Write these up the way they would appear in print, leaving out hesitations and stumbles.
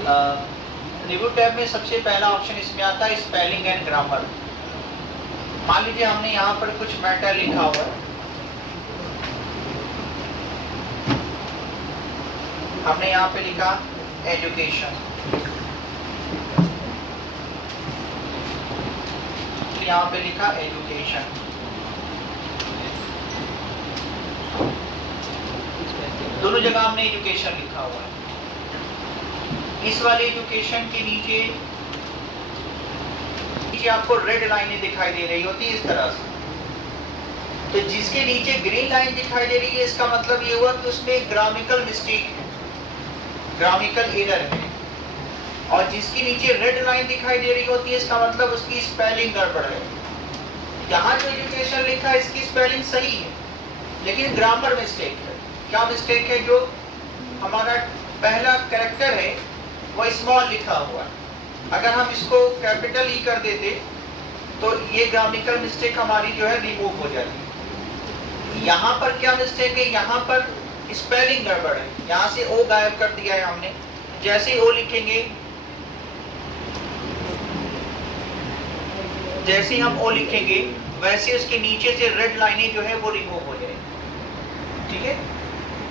Review tab में सबसे पहला ऑप्शन इसमें आता है स्पेलिंग एंड ग्रामर। मान लीजिए हमने यहाँ पर कुछ मैटर लिखा हुआ है, हमने यहाँ पे लिखा एजुकेशन, यहाँ पे लिखा एजुकेशन, दोनों जगह हमने एजुकेशन लिखा हुआ है। इस वाले एजुकेशन के नीचे आपको रेड लाइनें दिखाई दे रही होती है इस तरह से, तो जिसके नीचे ग्रीन लाइन दिखाई दे रही है इसका मतलब ये हुआ कि उसमें ग्रामेटिकल मिस्टेक है, ग्रामेटिकल एरर है। और जिसके नीचे रेड लाइन दिखाई दे रही होती है इसका मतलब उसकी स्पेलिंग गड़बड़ है। यहाँ जो एजुकेशन लिखा है इसकी स्पेलिंग सही है लेकिन ग्रामर मिस्टेक है। क्या मिस्टेक है? जो हमारा पहला कैरेक्टर है वो स्मॉल लिखा हुआ है, अगर हम इसको कैपिटल ई कर देते तो ये ग्रामेटिकल मिस्टेक हमारी जो है रिमूव हो जाती। यहाँ पर क्या मिस्टेक है? यहाँ पर स्पेलिंग गड़बड़ है, यहाँ से ओ गायब कर दिया है हमने। जैसे ओ लिखेंगे, जैसे हम ओ लिखेंगे वैसे उसके नीचे से रेड लाइनें जो है वो रिमूव हो जाएगी। ठीक है,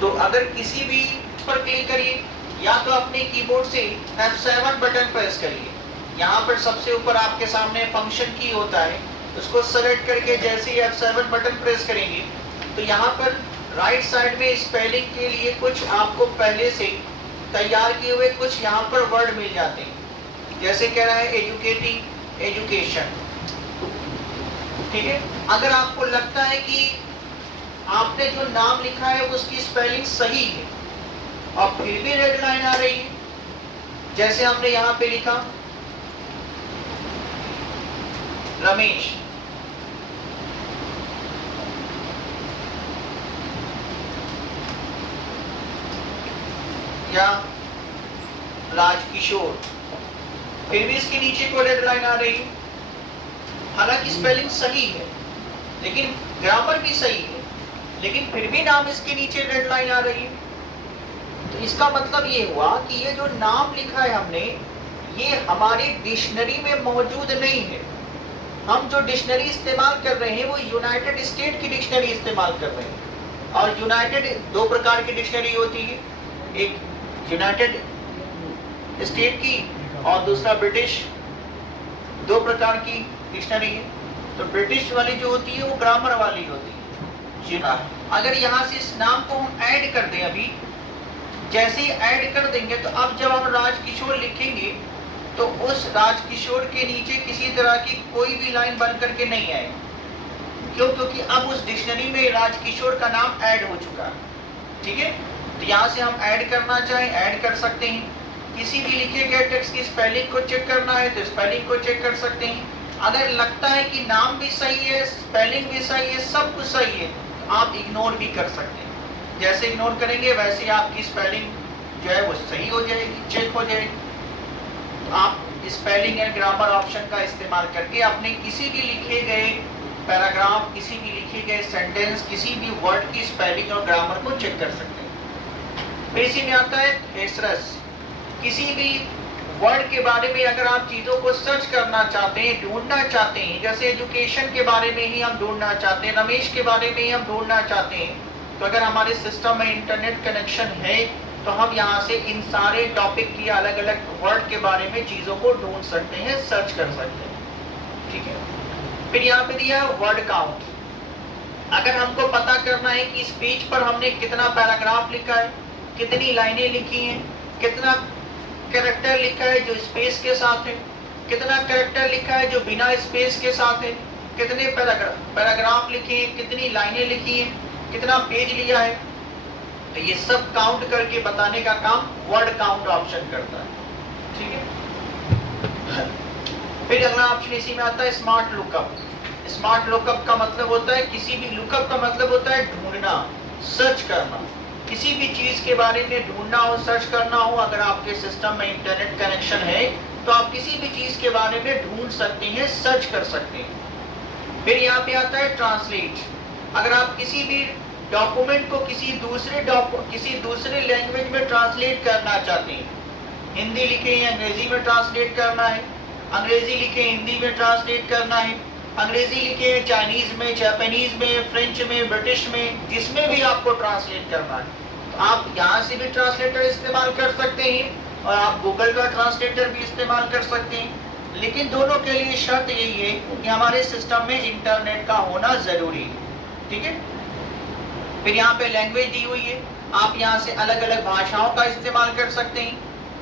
तो अगर किसी भी पर क्लिक करिए या तो अपने कीबोर्ड से F7 बटन प्रेस करिए, यहाँ पर सबसे ऊपर आपके सामने फंक्शन की होता है, उसको सेलेक्ट करके जैसे ही F7 बटन प्रेस करेंगे तो यहाँ पर राइट साइड में स्पेलिंग के लिए कुछ आपको पहले से तैयार किए हुए कुछ यहाँ पर वर्ड मिल जाते हैं। जैसे कह रहा है एजुकेटिंग, एजुकेशन। ठीक है, अगर आपको लगता है कि आपने जो नाम लिखा है उसकी स्पेलिंग सही है और फिर भी रेड लाइन आ रही है, जैसे हमने यहाँ पे लिखा रमेश, या राजकिशोर, फिर भी इसके नीचे कोई रेड लाइन आ रही है। हालांकि स्पेलिंग सही है लेकिन ग्रामर भी सही है, लेकिन फिर भी नाम इसके नीचे रेड लाइन आ रही है। तो इसका मतलब ये हुआ कि ये जो नाम लिखा है हमने, ये हमारी डिक्शनरी में मौजूद नहीं है। हम जो डिक्शनरी इस्तेमाल कर रहे हैं वो यूनाइटेड स्टेट की डिक्शनरी इस्तेमाल कर रहे हैं, और यूनाइटेड दो प्रकार की डिक्शनरी होती है, एक यूनाइटेड स्टेट की और दूसरा ब्रिटिश। दो प्रकार की डिक्शनरी है, तो ब्रिटिश वाली जो होती है वो ग्रामर वाली होती है। अगर यहाँ से इस नाम को हम ऐड कर दें, अभी जैसे ही ऐड कर देंगे तो अब जब हम राजकिशोर लिखेंगे तो उस राजकिशोर के नीचे किसी तरह की कोई भी लाइन बन करके नहीं आएगी। क्यों? क्योंकि अब उस डिक्शनरी में राजकिशोर का नाम ऐड हो चुका है। ठीक है, तो यहाँ से हम ऐड करना चाहें ऐड कर सकते हैं। किसी भी लिखे गए टेक्स्ट की स्पेलिंग को चेक करना है तो स्पेलिंग को चेक कर सकते हैं। अगर लगता है कि नाम भी सही है, स्पेलिंग भी सही है, सब कुछ सही है, तो आप इग्नोर भी कर सकते हैं। जैसे इग्नोर करेंगे वैसे आपकी स्पेलिंग जो है वो सही हो जाएगी, चेक हो जाएगी। तो आप स्पेलिंग एंड ग्रामर ऑप्शन का इस्तेमाल करके अपने किसी भी लिखे गए पैराग्राफ, किसी भी लिखे गए सेंटेंस, किसी भी वर्ड की स्पेलिंग और ग्रामर को चेक कर सकते हैं। फिर इसी में आता है थेसरस। किसी भी वर्ड के बारे में अगर आप चीज़ों को सर्च करना चाहते हैं, ढूंढना चाहते हैं, जैसे एजुकेशन के बारे में ही हम ढूंढना चाहते हैं, रमेश के बारे में ही हम ढूंढना चाहते हैं, तो अगर हमारे सिस्टम में इंटरनेट कनेक्शन है तो हम यहाँ से इन सारे टॉपिक की अलग अलग वर्ड के बारे में चीज़ों को ढूंढ सकते हैं, सर्च कर सकते हैं। ठीक है, फिर यहाँ पे दिया वर्ड काउंट। अगर हमको पता करना है कि इस पेज पर हमने कितना पैराग्राफ लिखा है, कितनी लाइनें लिखी हैं, कितना कैरेक्टर लिखा है जो स्पेस के साथ है, कितना कैरेक्टर लिखा है जो बिना स्पेस के साथ है, कितने पैराग्राफ लिखे हैं, कितनी लाइनें लिखी हैं, कितना पेज लिया है, तो ये सब काउंट करके बताने का काम वर्ड काउंट ऑप्शन करता है। ठीक है, फिर अगला ऑप्शन इसी में आता है स्मार्ट लुकअप। स्मार्ट लुकअप का मतलब होता है, किसी भी लुकअप का मतलब होता है ढूंढना, सर्च करना। किसी भी चीज के बारे में ढूंढना हो, सर्च करना हो, अगर आपके सिस्टम में इंटरनेट कनेक्शन है तो आप किसी भी चीज के बारे में ढूंढ सकते हैं, सर्च कर सकते हैं। फिर यहाँ पे आता है ट्रांसलेट। अगर आप किसी भी डॉक्यूमेंट को किसी दूसरे लैंग्वेज में ट्रांसलेट करना चाहते हैं, हिंदी लिखे अंग्रेजी में ट्रांसलेट करना है, अंग्रेजी लिखे हिंदी में ट्रांसलेट करना है, अंग्रेजी लिखे चाइनीज में, जापानीज में, फ्रेंच में, ब्रिटिश में, जिसमें भी आपको ट्रांसलेट करना है तो आप यहाँ से भी ट्रांसलेटर इस्तेमाल कर सकते हैं और आप गूगल का ट्रांसलेटर भी इस्तेमाल कर सकते हैं। लेकिन दोनों के लिए शर्त यही है कि हमारे सिस्टम में इंटरनेट का होना जरूरी है। ठीक है, फिर यहाँ पे लैंग्वेज दी हुई है, आप यहाँ से अलग अलग भाषाओं का इस्तेमाल कर सकते हैं।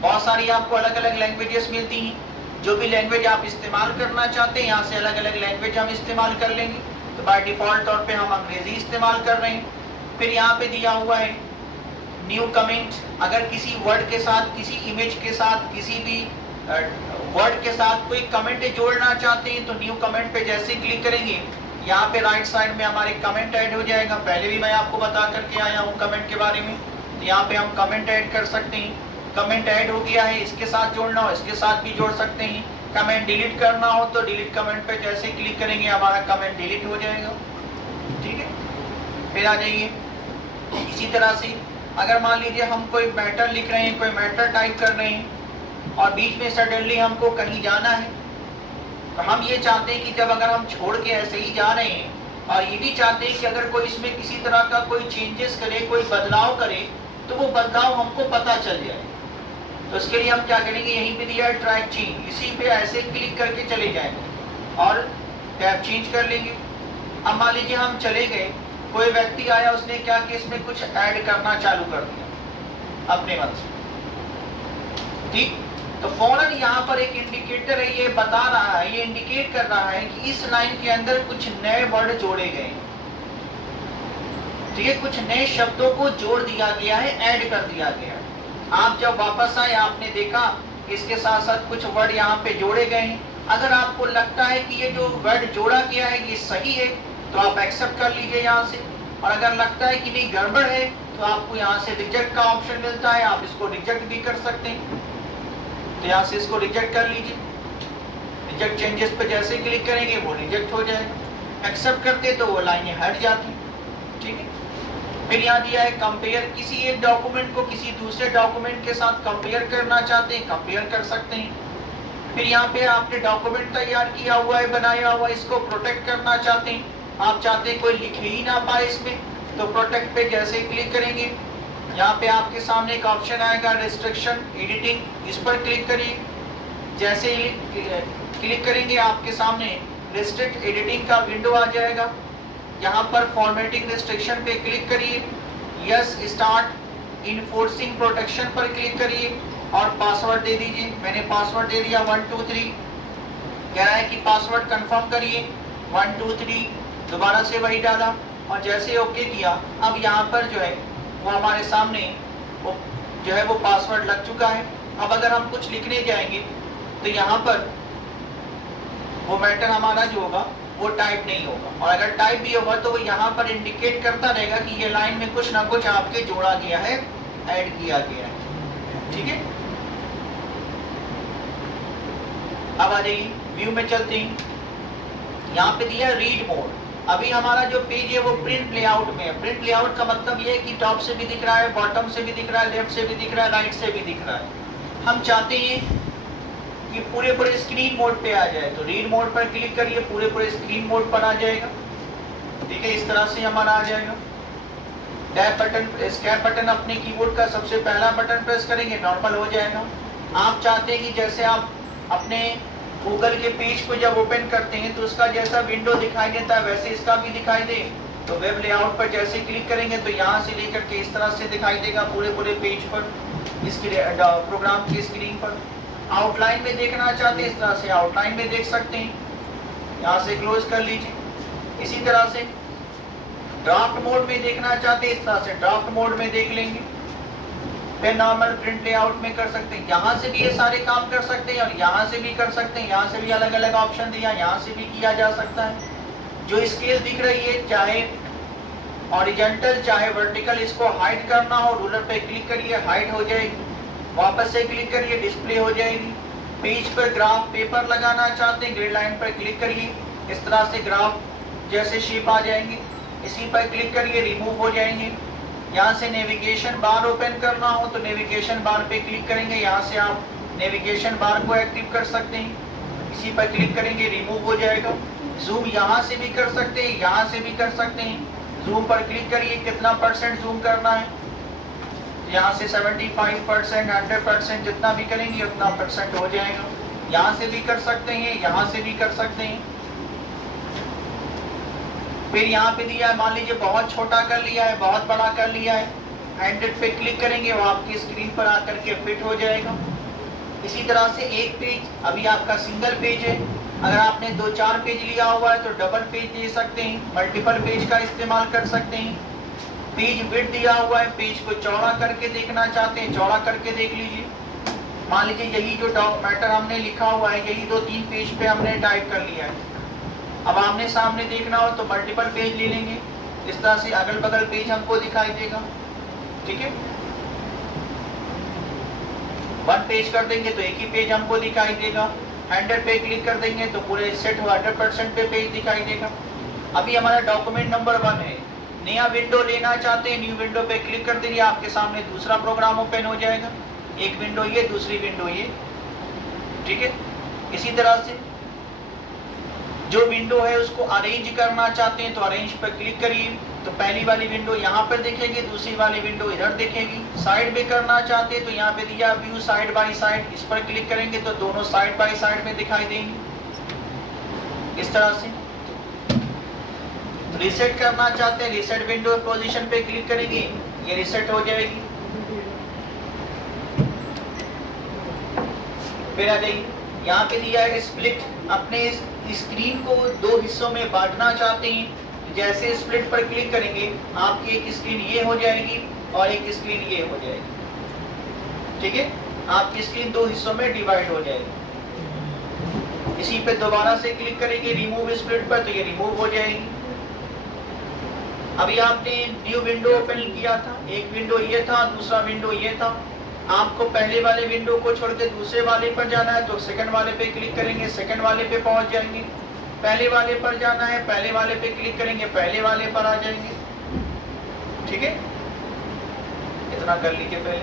बहुत सारी आपको अलग अलग लैंग्वेजेस मिलती हैं, जो भी लैंग्वेज आप इस्तेमाल करना चाहते हैं यहाँ से अलग अलग लैंग्वेज हम इस्तेमाल कर लेंगे। तो बाय डिफॉल्ट तौर पे हम अंग्रेजी इस्तेमाल कर रहे हैं। फिर यहाँ पे दिया हुआ है न्यू कमेंट, अगर किसी वर्ड के साथ, किसी इमेज के साथ, किसी भी वर्ड के साथ कोई कमेंट जोड़ना चाहते हैं तो न्यू कमेंट पे जैसे क्लिक करेंगे यहाँ पे राइट साइड में हमारे कमेंट ऐड हो जाएगा। पहले भी मैं आपको बता करके आया हूँ कमेंट के बारे में, तो यहाँ पे हम कमेंट ऐड कर सकते हैं। कमेंट ऐड हो गया है, इसके साथ जोड़ना हो इसके साथ भी जोड़ सकते हैं। कमेंट डिलीट करना हो तो डिलीट कमेंट पे जैसे क्लिक करेंगे हमारा कमेंट डिलीट हो जाएगा। ठीक है, फिर आ जाइए इसी तरह से अगर मान लीजिए हम कोई मैटर लिख रहे हैं, कोई मैटर टाइप कर रहे हैं और बीच में सडनली हमको कहीं जाना है तो हम ये चाहते हैं कि जब अगर हम छोड़ के ऐसे ही जा रहे हैं और ये भी चाहते हैं कि अगर कोई इसमें किसी तरह का कोई चेंजेस करे, कोई बदलाव करे तो वो बदलाव हमको पता चल जाए। तो इसके लिए हम क्या करेंगे, यहीं पे दिया है ट्रैक चेंज, इसी पे ऐसे क्लिक करके चले जाएंगे और टैब चेंज कर लेंगे। अब मान लीजिए हम चले गए, कोई व्यक्ति आया, उसने क्या कि इसमें कुछ ऐड करना चालू कर दिया अपने मन से। ठीक, तो फौरन यहाँ पर एक इंडिकेटर है, ये बता रहा है, ये इंडिकेट कर रहा है कि इस लाइन के अंदर कुछ नए वर्ड जोड़े गए। ठीक है, कुछ नए शब्दों को जोड़ दिया गया है, ऐड कर दिया गया है। आप जब वापस आए आपने देखा इसके साथ साथ कुछ वर्ड यहाँ पे जोड़े गए हैं। अगर आपको लगता है कि ये जो वर्ड जोड़ा गया है ये सही है तो आप एक्सेप्ट कर लीजिए यहाँ से, और अगर लगता है कि नहीं गड़बड़ है तो आपको यहाँ से रिजेक्ट का ऑप्शन मिलता है, आप इसको रिजेक्ट भी कर सकते हैं। तो यहाँ से इसको रिजेक्ट कर लीजिए, रिजेक्ट चेंजेस पे जैसे क्लिक करेंगे वो रिजेक्ट हो जाएगा। एक्सेप्ट करते तो वो लाइनें हट जाती। ठीक है, फिर यहाँ दिया है कंपेयर, किसी एक डॉक्यूमेंट को किसी दूसरे डॉक्यूमेंट के साथ कंपेयर करना चाहते हैं, कंपेयर कर सकते हैं। फिर यहाँ पे आपने डॉक्यूमेंट तैयार किया हुआ है, बनाया हुआ, इसको प्रोटेक्ट करना चाहते हैं, आप चाहते हैं कोई लिखे ही ना पाए इसमें, तो प्रोटेक्ट पे जैसे क्लिक करेंगे यहाँ पे आपके सामने एक ऑप्शन आएगा रिस्ट्रिक्शन एडिटिंग, इस पर क्लिक करिए। जैसे ही क्लिक करेंगे आपके सामने रिस्ट्रिक्ट एडिटिंग का विंडो आ जाएगा। यहाँ पर फॉर्मेटिंग रिस्ट्रिक्शन पे क्लिक करिए, यस स्टार्ट इनफोर्सिंग प्रोटेक्शन पर क्लिक करिए और पासवर्ड दे दीजिए। मैंने पासवर्ड दे दिया 1 2 3, कह रहा है कि पासवर्ड कंफर्म करिए 1 2 3, दोबारा से वही डाला और जैसे ओके किया अब यहाँ पर जो है वो हमारे सामने वो जो है वो पासवर्ड लग चुका है। अब अगर हम कुछ लिखने जाएंगे तो यहाँ पर वो मैटर हमारा जो होगा वो टाइप नहीं होगा, और अगर टाइप भी होगा तो वो यहाँ पर इंडिकेट करता रहेगा कि ये लाइन में कुछ ना कुछ आपके जोड़ा गया है, ऐड किया गया है। ठीक है, अब आ जाइए व्यू में चलते हैं। यहाँ पे दिया रीड मोड। अभी हमारा जो पेज है वो प्रिंट लेआउट में है। प्रिंट लेआउट का मतलब ये है कि टॉप से भी दिख रहा है, बॉटम से भी दिख रहा है, लेफ्ट से भी दिख रहा है, राइट से भी दिख रहा है। हम चाहते हैं कि पूरे स्क्रीन मोड पे आ जाए, तो रीड मोड पर क्लिक करिए, पूरे स्क्रीन मोड पर आ जाएगा। ठीक है, इस तरह से हमारा आ जाएगा। टैब बटन, एस्केप बटन अपने कीबोर्ड का सबसे पहला बटन प्रेस करेंगे, नॉर्मल हो जाएगा। आप चाहते हैं कि जैसे आप अपने गूगल के पेज को जब ओपन करते हैं तो उसका जैसा विंडो दिखाई देता है वैसे इसका भी दिखाई दे, तो वेब लेआउट पर जैसे क्लिक करेंगे तो यहाँ से लेकर के इस तरह से दिखाई देगा पूरे पेज पर, इसकी प्रोग्राम की स्क्रीन पर। आउटलाइन में देखना चाहते हैं इस तरह से आउटलाइन में देख सकते हैं, यहाँ से क्लोज कर लीजिए। इसी तरह से ड्राफ्ट मोड में देखना चाहते हैं इस तरह से ड्राफ्ट मोड में देख लेंगे। फिर नॉर्मल प्रिंट लेआउट में कर सकते हैं, यहाँ से भी ये सारे काम कर सकते हैं और यहाँ से भी कर सकते हैं। यहाँ से भी अलग अलग ऑप्शन दिया, यहाँ से भी किया जा सकता है। जो स्केल दिख रही है चाहे हॉरिजॉन्टल चाहे वर्टिकल, इसको हाइड करना हो रूलर पे क्लिक करिए, हाइड हो जाएगी। वापस से क्लिक करिए, डिस्प्ले हो जाएगी। पेज पर ग्राफ पेपर लगाना चाहते हैं, ग्रिड लाइन पर क्लिक करिए, इस तरह से ग्राफ जैसे शेप आ जाएंगे। इसी पर क्लिक करिए, रिमूव हो जाएंगे। यहाँ से नेविगेशन बार ओपन करना हो तो नेविगेशन बार पे क्लिक करेंगे, यहाँ से आप नेविगेशन बार को एक्टिव कर सकते हैं। इसी पर क्लिक करेंगे, रिमूव हो जाएगा। जूम यहाँ से भी कर सकते हैं, यहाँ से भी कर सकते हैं। जूम पर क्लिक करिए, कितना % जूम करना है, यहाँ से 75%, 100% जितना भी करेंगे उतना % हो जाएगा। यहाँ से भी कर सकते हैं, यहाँ से भी कर सकते हैं। फिर यहाँ पे दिया है, मान लीजिए बहुत छोटा कर लिया है, बहुत बड़ा कर लिया है, 100 पे क्लिक करेंगे, वो आपकी स्क्रीन पर आकर के फिट हो जाएगा। इसी तरह से एक पेज, अभी आपका सिंगल पेज है, अगर आपने 2-4 पेज लिया हुआ है तो डबल पेज दे सकते हैं, मल्टीपल पेज का इस्तेमाल कर सकते हैं। पेज विड्थ दिया हुआ है, पेज को चौड़ा करके देखना चाहते हैं, चौड़ा करके देख लीजिए। मान लीजिए यही जो मैटर हमने लिखा हुआ है, यही 2-3 पेज पे हमने टाइप कर लिया है। अब आमने सामने देखना हो तो मल्टीपल पेज ले लेंगे, इस तरह से अगल बगल पेज हमको दिखाई देगा। ठीक है, 1 पेज कर देंगे तो एक ही पेज हमको दिखाई देगा। 100 पे क्लिक कर देंगे तो पूरे सेट 100% पे पेज दिखाई देगा। अभी हमारा डॉक्यूमेंट नंबर 1 है, नया विंडो लेना चाहते हैं, न्यू विंडो पे क्लिक कर देंगे, आपके सामने दूसरा प्रोग्राम ओपन हो जाएगा। एक विंडो ये, दूसरी विंडो ये। ठीक है, इसी तरह से जो विंडो है उसको अरेंज करना चाहते हैं तो अरेंज पर क्लिक करिए, तो पहली वाली विंडो यहाँ पर दिखेगी, दूसरी वाली विंडो इधर दिखेगी। साइड में करना चाहते हैं तो यहाँ पे दिया व्यू साइड बाय साइड, इस पर क्लिक करेंगे तो दोनों साइड बाय साइड में दिखाई देंगे। इस तरह से रीसेट करना चाहते हैं, रीसेट विंडो पोजीशन पे क्लिक करेंगे, ये रीसेट हो जाएगी। फिर आ जाइए, यहाँ पे दिया है स्प्लिट, अपने स्क्रीन को 2 हिस्सों में बांटना चाहते हैं, जैसे स्प्लिट पर क्लिक करेंगे आपकी एक स्क्रीन ये हो जाएगी और एक स्क्रीन ये हो जाएगी। ठीक है, आपकी स्क्रीन 2 हिस्सों में डिवाइड हो जाएगी। इसी पे दोबारा से क्लिक करेंगे रिमूव स्प्लिट पर तो ये रिमूव हो जाएगी। अभी आपने न्यू विंडो ओपन किया था, एक विंडो ये था, दूसरा विंडो ये था। आपको पहले वाले विंडो को छोड़ के दूसरे वाले पर जाना है तो सेकंड वाले पे क्लिक करेंगे, सेकंड वाले पे पहुंच जाएंगे। पहले वाले पर जाना है, पहले वाले पे क्लिक करेंगे, पहले वाले पर आ जाएंगे। ठीक है, इतना कर लीजिए पहले।